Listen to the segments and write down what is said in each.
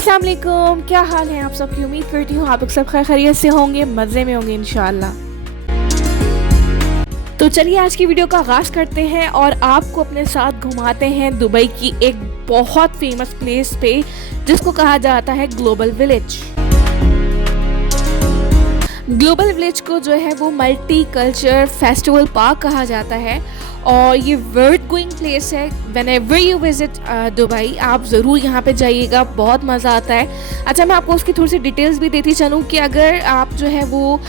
अस्सलाम वालेकुम, क्या हाल है आप सबकी। उम्मीद करती हूँ आप लोग सब खैरियत से होंगे, मज़े में होंगे इंशाल्लाह। तो चलिए आज की वीडियो का आगाज़ करते हैं और आपको अपने साथ घुमाते हैं दुबई की एक बहुत फेमस प्लेस पे जिसको कहा जाता है ग्लोबल विलेज। ग्लोबल विलेज को जो है वो मल्टी कल्चर फेस्टिवल पार्क कहा जाता है और ये वर्थ गोइंग प्लेस है। व्हेनेवर यू विजिट दुबई आप ज़रूर यहाँ पे जाइएगा, बहुत मज़ा आता है। अच्छा, मैं आपको उसकी थोड़ी सी डिटेल्स भी देती चलूँ कि अगर आप जो है वो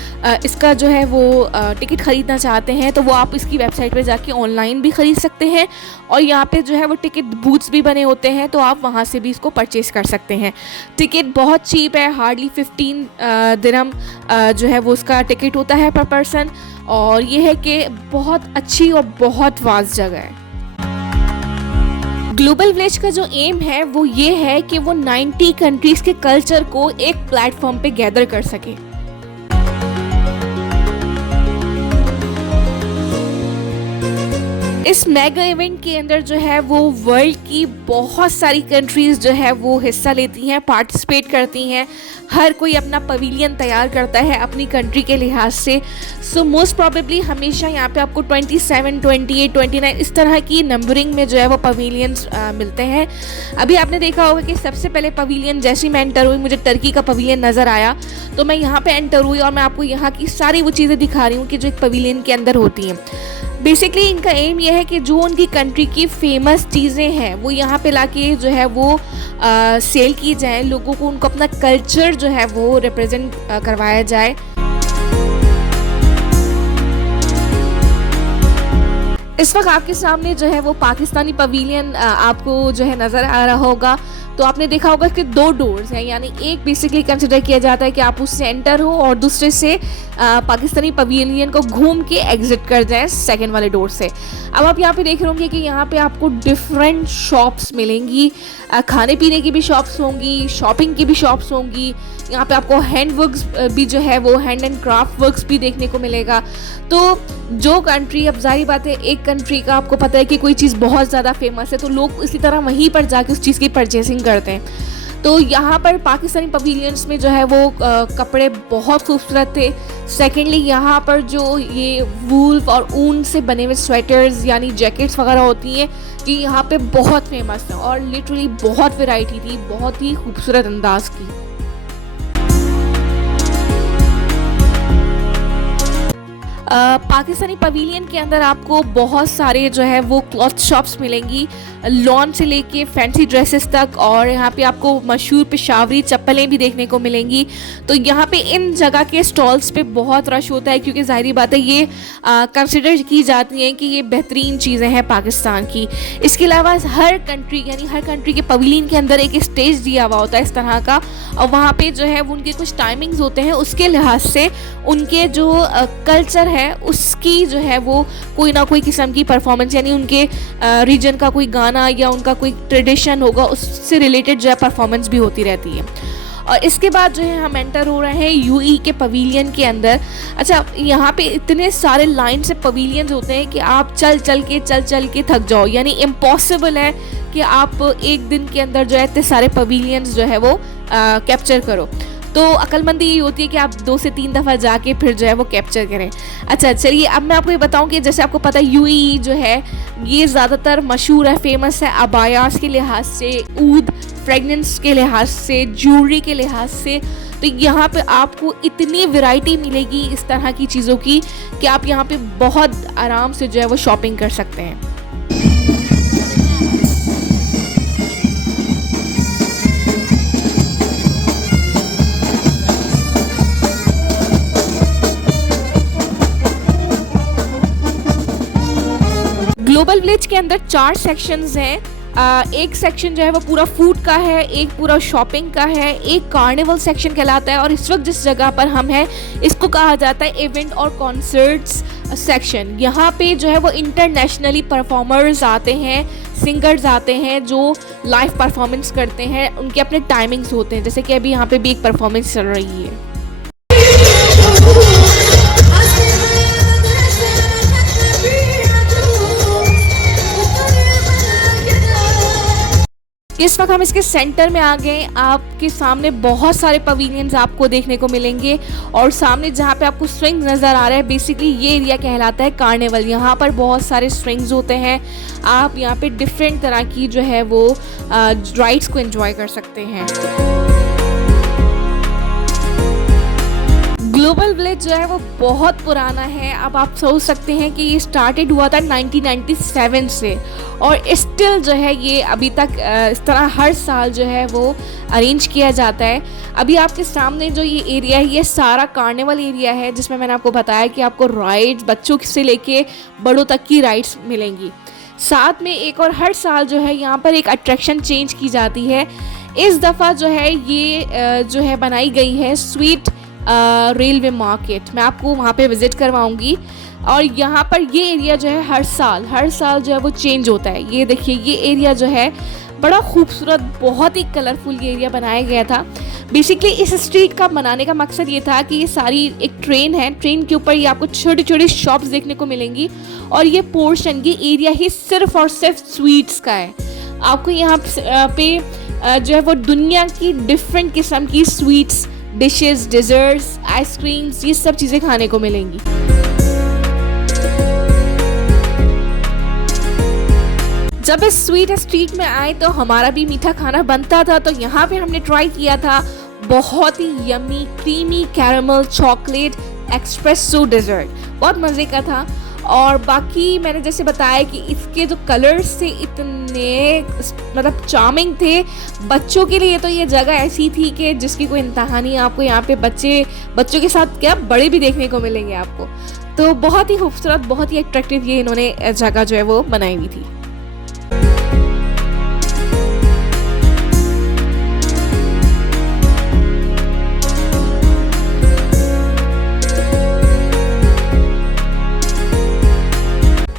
इसका जो है वो टिकट ख़रीदना चाहते हैं तो वो आप इसकी वेबसाइट पे जाके ऑनलाइन भी ख़रीद सकते हैं और यहाँ पे जो है वो टिकट बूथ्स भी बने होते हैं तो आप वहाँ से भी इसको परचेज़ कर सकते हैं। टिकट बहुत चीप है, हार्डली 15 दिरहम जो है वो उसका टिकट होता है पर पर्सन। और ये है कि बहुत अच्छी और बहुत वास्ट जगह है। ग्लोबल विलेज का जो एम है वो ये है कि वो 90 कंट्रीज के कल्चर को एक प्लेटफॉर्म पे गैदर कर सके। इस मेगा इवेंट के अंदर जो है वो वर्ल्ड की बहुत सारी कंट्रीज जो है वो हिस्सा लेती हैं, पार्टिसिपेट करती हैं। हर कोई अपना पवेलियन तैयार करता है अपनी कंट्री के लिहाज से। सो मोस्ट प्रॉबेबली हमेशा यहाँ पे आपको 27, 28, 29 इस तरह की नंबरिंग में जो है वो पवेलियंस मिलते हैं। अभी आपने देखा होगा कि सबसे पहले पवेलियन जैसे मैं एंटर हुई मुझे टर्की का पवेलियन नज़र आया तो मैं यहाँ पे एंटर हुई और मैं आपको यहाँ की सारी वो चीज़ें दिखा रही हूँ कि जो एक पवेलियन के अंदर होती हैं। बेसिकली इनका एम यह है कि जो उनकी कंट्री की फेमस चीज़ें हैं वो यहाँ पे लाके जो है वो सेल की जाए, लोगों को उनको अपना कल्चर जो है वो रिप्रेजेंट करवाया जाए। इस वक्त आपके सामने जो है वो पाकिस्तानी पवेलियन आपको जो है नज़र आ रहा होगा। तो आपने देखा होगा कि 2 डोर्स हैं, यानी एक बेसिकली कंसिडर किया जाता है कि आप उससे एंटर हो और दूसरे से पाकिस्तानी पवेलियन को घूम के एग्जिट कर जाएं सेकंड वाले डोर से। अब आप यहाँ पे देख रहे होंगे कि यहाँ पे आपको डिफरेंट शॉप्स मिलेंगी, खाने पीने की भी शॉप्स होंगी, शॉपिंग की भी शॉप्स होंगी। यहाँ पे आपको हैंड वर्क्स भी जो है वो हैंड एंड क्राफ्ट वर्क्स भी देखने को मिलेगा। तो जो कंट्री, अब जाहिर बात है एक कंट्री का आपको पता है कि कोई चीज़ बहुत ज़्यादा फेमस है तो लोग इसी तरह वहीं पर जाके उस चीज़ की परचेसिंग करते हैं। तो यहाँ पर पाकिस्तानी पवेलियंस में जो है वो कपड़े बहुत खूबसूरत थे। सेकेंडली यहाँ पर जो ये वूल और ऊन से बने हुए स्वेटर्स यानी जैकेट्स वगैरह होती हैं ये यहाँ पे बहुत फेमस है और लिटरली बहुत वैरायटी थी, बहुत ही खूबसूरत अंदाज की। पाकिस्तानी पवेलियन के अंदर आपको बहुत सारे जो है वो क्लॉथ शॉप्स मिलेंगी, लॉन से लेके फैंसी ड्रेसेस तक, और यहाँ पे आपको मशहूर पेशावरी चप्पलें भी देखने को मिलेंगी। तो यहाँ पे इन जगह के स्टॉल्स पे बहुत रश होता है क्योंकि ज़ाहिर बात है ये कंसिडर की जाती हैं कि ये बेहतरीन चीज़ें हैं पाकिस्तान की। इसके अलावा हर कंट्री यानी हर कंट्री के पवेलियन के अंदर एक स्टेज दिया हुआ होता है इस तरह का और वहाँ पे जो है वो उनके कुछ टाइमिंग्स होते हैं, उसके लिहाज से उनके जो कल्चर है उसकी जो है वो कोई ना कोई किस्म की परफॉर्मेंस यानी उनके रीजन का कोई गाना या उनका कोई ट्रेडिशन होगा उससे रिलेटेड जो है परफॉर्मेंस भी होती रहती है। और इसके बाद जो है हम एंटर हो रहे हैं यूई के पवेलियन के अंदर। अच्छा, यहाँ पे इतने सारे लाइन से पवेलियंस होते हैं कि आप चल चल के थक जाओ, यानी इम्पॉसिबल है कि आप एक दिन के अंदर जो है इतने सारे पवेलियंस जो है वो कैप्चर करो। तो अक्लमंदी ये होती है कि आप 2 से 3 दफ़ा जाके फिर जो है वो कैप्चर करें। अच्छा चलिए, अब मैं आपको ये बताऊं कि जैसे आपको पता है यूएई जो है ये ज़्यादातर मशहूर है, फेमस है अबायास के लिहाज से, ऊद फ्रेगनेंस के लिहाज से, ज्वेलरी के लिहाज से। तो यहाँ पे आपको इतनी वैरायटी मिलेगी इस तरह की चीज़ों की कि आप यहाँ पे बहुत आराम से जो है वो शॉपिंग कर सकते हैं। ग्लोबल विलेज के अंदर 4 सेक्शंस हैं। एक सेक्शन जो है वो पूरा फूड का है, एक पूरा शॉपिंग का है, एक कार्निवल सेक्शन कहलाता है और इस वक्त जिस जगह पर हम हैं इसको कहा जाता है इवेंट और कॉन्सर्ट्स सेक्शन। यहाँ पे जो है वो इंटरनेशनली परफॉर्मर्स आते हैं, सिंगर्स आते हैं जो लाइव परफॉर्मेंस करते हैं, उनके अपने टाइमिंग्स होते हैं। जैसे कि अभी यहाँ पे भी एक परफॉर्मेंस चल रही है। इस वक्त हम इसके सेंटर में आ गए। आपके सामने बहुत सारे पवेलियंस आपको देखने को मिलेंगे और सामने जहाँ पे आपको स्विंग्स नज़र आ रहा है, बेसिकली ये एरिया कहलाता है कार्निवल। यहाँ पर बहुत सारे स्विंग्स होते हैं। आप यहाँ पे डिफरेंट तरह की जो है वो राइड्स को एंजॉय कर सकते हैं। ग्लोबल विलेज जो है वो बहुत पुराना है। अब आप सोच सकते हैं कि ये स्टार्टेड हुआ था 1997 से और स्टिल जो है ये अभी तक इस तरह हर साल जो है वो अरेंज किया जाता है। अभी आपके सामने जो ये एरिया है ये सारा कार्निवल एरिया है, जिसमें मैंने आपको बताया कि आपको राइड्स बच्चों से लेके बड़ों तक की राइड्स मिलेंगी। साथ में एक और हर साल जो है यहाँ पर एक अट्रैक्शन चेंज की जाती है। इस दफ़ा जो है ये जो है बनाई गई है स्वीट रेलवे मार्केट। मैं आपको वहाँ पे विज़िट करवाऊँगी और यहाँ पर ये एरिया जो है हर साल जो है वो चेंज होता है। ये देखिए ये एरिया जो है बड़ा खूबसूरत, बहुत ही कलरफुल ये एरिया बनाया गया था। बेसिकली इस स्ट्रीट का बनाने का मकसद ये था कि ये सारी एक ट्रेन है, ट्रेन के ऊपर ये आपको छोटी छोटी शॉप्स देखने को मिलेंगी और ये पोर्शन, ये एरिया ही सिर्फ और सिर्फ स्वीट्स का है। आपको यहाँ पे जो है वो दुनिया की डिफरेंट किस्म की स्वीट्स, डिशेस, डेजर्ट्स, आइसक्रीम्स, ये सब चीज़ें खाने को मिलेंगी। जब इस स्वीट स्ट्रीट में आए तो हमारा भी मीठा खाना बनता था, तो यहाँ पे हमने ट्राई किया था बहुत ही yummy creamy caramel chocolate expresso dessert. बहुत मज़े का था। और बाकी मैंने जैसे बताया कि इसके जो कलर्स थे इतने मतलब चार्मिंग थे। बच्चों के लिए तो ये जगह ऐसी थी कि जिसकी कोई इंतहा नहीं। आपको यहाँ पे बच्चों के साथ क्या बड़े भी देखने को मिलेंगे आपको। तो बहुत ही खूबसूरत, बहुत ही अट्रैक्टिव ये इन्होंने जगह जो है वो बनाई हुई थी।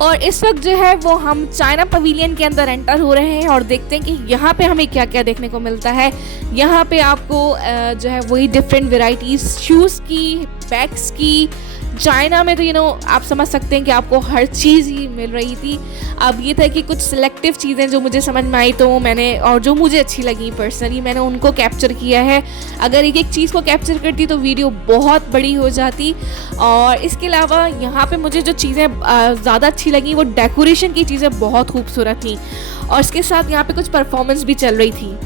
और इस वक्त जो है वो हम चाइना पवेलियन के अंदर एंटर हो रहे हैं और देखते हैं कि यहाँ पे हमें क्या क्या देखने को मिलता है। यहाँ पे आपको जो है वही डिफरेंट वेराइटीज़ शूज़ की, बैग्स की। चाइना में तो आप समझ सकते हैं कि आपको हर चीज़ ही मिल रही थी। अब ये था कि कुछ सिलेक्टिव चीज़ें जो मुझे समझ में आई तो मैंने, और जो मुझे अच्छी लगी पर्सनली, मैंने उनको कैप्चर किया है। अगर एक एक चीज़ को कैप्चर करती तो वीडियो बहुत बड़ी हो जाती। और इसके अलावा यहाँ पे मुझे जो चीज़ें ज़्यादा अच्छी लगी वो डेकोरेशन की चीज़ें बहुत खूबसूरत थी और इसके साथ यहाँ पे कुछ परफॉर्मेंस भी चल रही थी।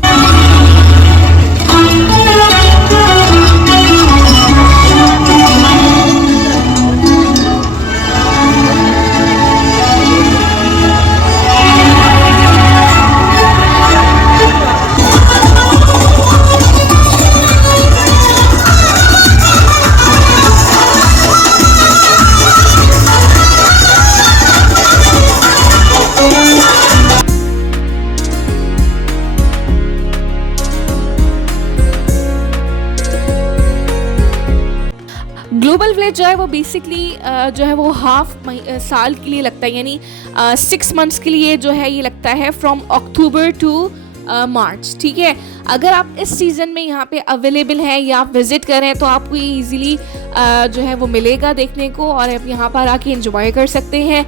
ग्लोबल विलेज जो है वो बेसिकली जो है वो साल के लिए लगता है, यानी 6 मंथ्स के लिए जो है ये लगता है, फ्रॉम अक्टूबर टू मार्च। ठीक है, अगर आप इस सीज़न में यहाँ पे अवेलेबल हैं या आप विज़िट करें तो आपको ये ईज़िली जो है वो मिलेगा देखने को और आप यहाँ पर आके एंजॉय कर सकते हैं।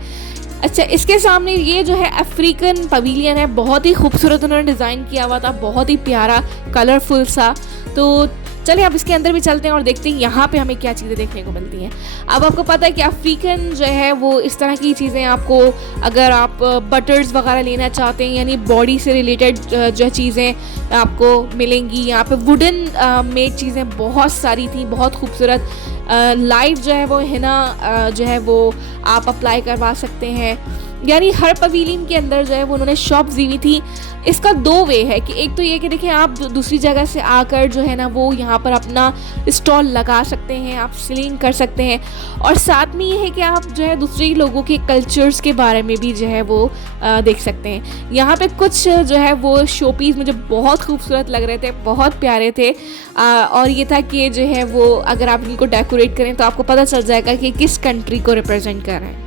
अच्छा, इसके सामने ये जो है अफ्रीकन पवेलियन है, बहुत ही खूबसूरत उन्होंने डिज़ाइन किया हुआ था, बहुत ही प्यारा कलरफुल सा। तो चलिए अब इसके अंदर भी चलते हैं और देखते हैं यहाँ पे हमें क्या चीज़ें देखने को मिलती हैं। अब आपको पता है कि अफ्रीकन जो है वो इस तरह की चीज़ें आपको, अगर आप बटर्स वगैरह लेना चाहते हैं, यानी बॉडी से रिलेटेड जो चीज़ें आपको मिलेंगी। यहाँ पे वुडन मेड चीज़ें बहुत सारी थी, बहुत खूबसूरत। लाइव जो है वो हिना जो है वो आप अप्लाई करवा सकते हैं। यानी हर पवेलियन के अंदर जो है वो उन्होंने शॉप्स दी हुई थी। इसका 2 वे है कि एक तो ये कि देखिए आप दूसरी जगह से आकर जो है ना वो यहाँ पर अपना स्टॉल लगा सकते हैं, आप सेलिंग कर सकते हैं, और साथ में ये है कि आप जो है दूसरे लोगों के कल्चर्स के बारे में भी जो है वो देख सकते हैं। यहाँ पे कुछ जो है वो शोपीस मुझे बहुत खूबसूरत लग रहे थे, बहुत प्यारे थे। और ये था कि जो है वो अगर आप इनको डेकोरेट करें तो आपको पता चल जाएगा कि किस कंट्री को रिप्रेजेंट कर रहे हैं।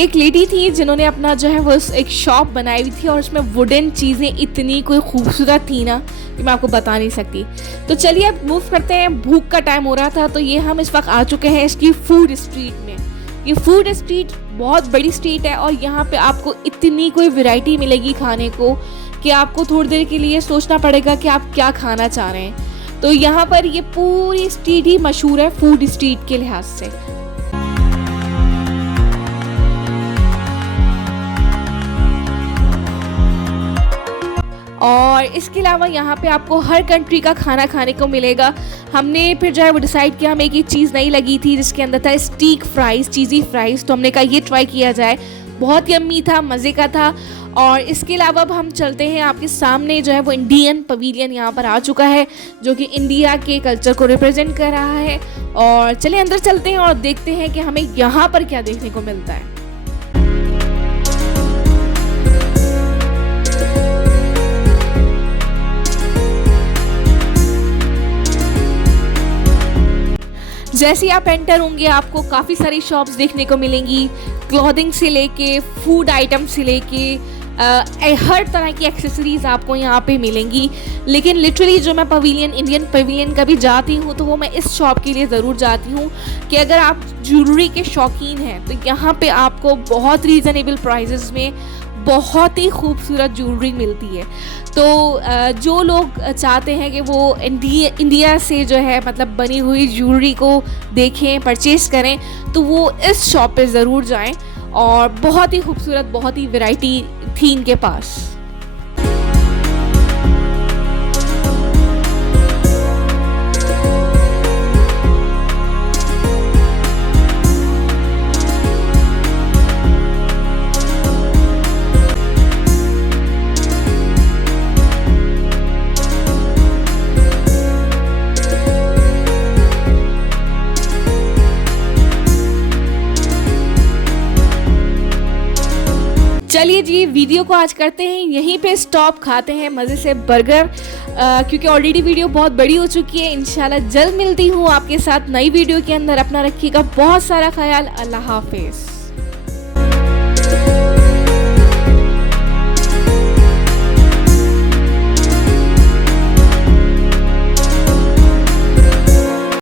ये एक लेडी थी जिन्होंने अपना जो है वो एक शॉप बनाई हुई थी और उसमें वुडन चीज़ें इतनी कोई खूबसूरत थी ना कि मैं आपको बता नहीं सकती। तो चलिए अब मूव करते हैं, भूख का टाइम हो रहा था तो ये हम इस वक्त आ चुके हैं इसकी फूड स्ट्रीट में। ये फूड स्ट्रीट बहुत बड़ी स्ट्रीट है और यहाँ पे आपको इतनी कोई वैरायटी मिलेगी खाने को कि आपको थोड़ी देर के लिए सोचना पड़ेगा कि आप क्या खाना चाह रहे हैं। तो यहाँ पर ये पूरी स्ट्रीट ही मशहूर है फूड स्ट्रीट के लिहाज से। और इसके अलावा यहाँ पे आपको हर कंट्री का खाना खाने को मिलेगा। हमने फिर जो है वो डिसाइड किया, हमें एक चीज़ नई लगी थी जिसके अंदर था स्टीक फ्राइज़, चीज़ी फ्राइज़, तो हमने कहा ये ट्राई किया जाए। बहुत यम्मी था, मज़े का था। और इसके अलावा अब हम चलते हैं, आपके सामने जो है वो इंडियन पवेलियन यहाँ पर आ चुका है जो कि इंडिया के कल्चर को रिप्रेजेंट कर रहा है। और चलिए अंदर चलते हैं और देखते हैं कि हमें यहाँ पर क्या देखने को मिलता है। जैसे आप एंटर होंगे आपको काफ़ी सारी शॉप्स देखने को मिलेंगी, क्लॉथिंग से लेके फूड आइटम से लेके हर तरह की एक्सेसरीज आपको यहाँ पे मिलेंगी। लेकिन लिटरली जो मैं पवेलियन, इंडियन पवेलियन कभी जाती हूँ तो वो मैं इस शॉप के लिए ज़रूर जाती हूँ कि अगर आप ज्वेलरी के शौकीन हैं तो यहाँ पे आपको बहुत रीज़नेबल प्राइजेस में बहुत ही खूबसूरत ज्वेलरी मिलती है। तो जो लोग चाहते हैं कि वो इंडिया से जो है मतलब बनी हुई ज्वेलरी को देखें, परचेस करें, तो वो इस शॉप पे ज़रूर जाएं। और बहुत ही खूबसूरत, बहुत ही वैरायटी थी इनके पास। चलिए जी, वीडियो को आज करते हैं यहीं पे स्टॉप, खाते हैं मज़े से बर्गर, क्योंकि ऑलरेडी वीडियो बहुत बड़ी हो चुकी है। इंशाल्लाह जल्द मिलती हूँ आपके साथ नई वीडियो के अंदर। अपना रखिएगा बहुत सारा ख्याल। अल्लाह हाफिज़।